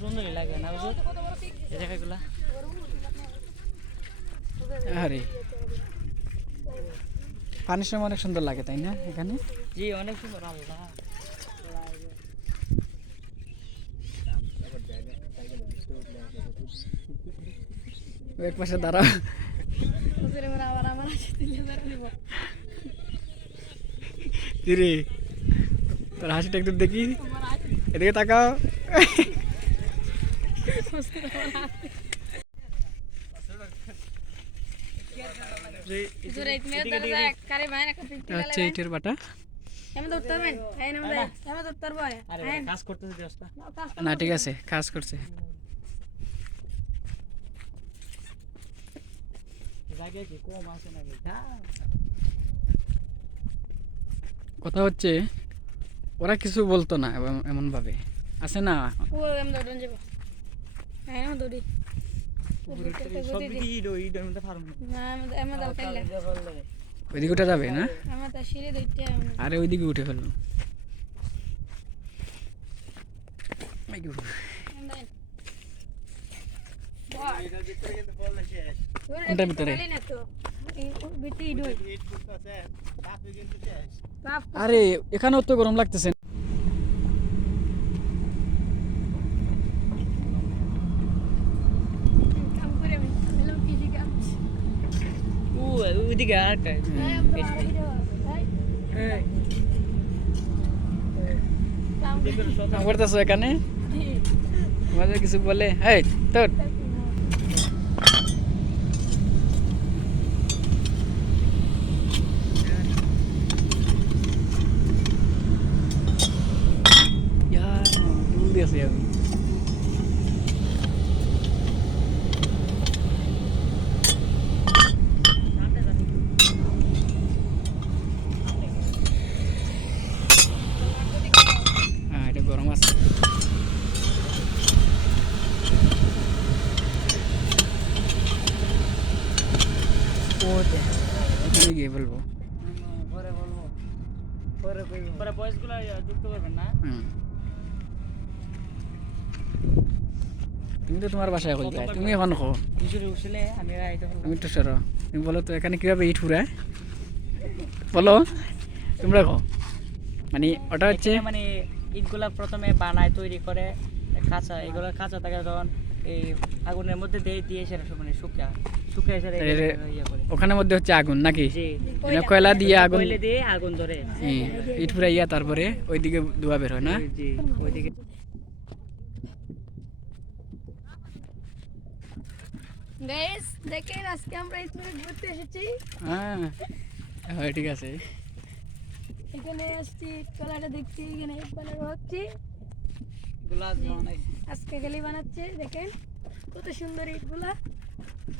সুন্দরই লাগে না এই জায়গাগুলা। আরে পানির সময় অনেক সুন্দর লাগে তাই না এখানে? জি অনেক সুন্দর। আল্লাহ এক পাশে দাঁড়া। রে তোর হাসিটা একটু দেখি, এদিকে তাকাও। হচ্ছে ইটের বাটা। না ঠিক আছে, কাজ করছে। কথা হচ্ছে ওরা কিছু বলতো না এমন ভাবে আছে না। ওইদিকে উঠে যাবে না, আরে ওইদিকে উঠে ফেলবো। কোনটার ভিতরে? আরে এখানেও তো গরম লাগতেছে। ওইদিকে আর করতেছো এখানে আমাদের কিছু বলে? এই তোর আমি এটা গরম আছে। গিয়ে বলবো পরে বয়সগুলো যুক্ত করবেন না। তুমি তো তোমার বাসায় কই যায়, তুমি এখন কো আমি তো সর। তুমি বলো তো এখানে কিভাবে ইট ফুরায় বলো, তোমরা কো। মানে ওটা হচ্ছে মানে ইটগুলা প্রথমে বানায়, তৈরি করে খাঁচা, এগুলো খাঁচা থাকে তখন এই আগুনের মধ্যে দিয়ে সেটা মানে শুকিয়ে সেটা ইয়ে করে। ওখানের মধ্যে হচ্ছে আগুন নাকি? কয়লা দিয়ে আগুন ধরে ইট ফুরাইয়া তারপরে ওইদিকে ধোঁয়া বের হয় না? জি ওইদিকে। গাইস দেখেন আজকে আমরা এখানে ঘুরতে এসেছি। হ্যাঁ ঠিক আছে। এখানে আসছি, কলাটা দেখছি, এখানে বানানো হচ্ছে। আজকে খালি বানাচ্ছে, দেখেন কত সুন্দর ইটগুলা।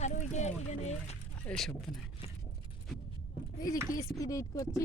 আর ওই যে এখানে এইসব এই যে কি স্পিড ইট করছি,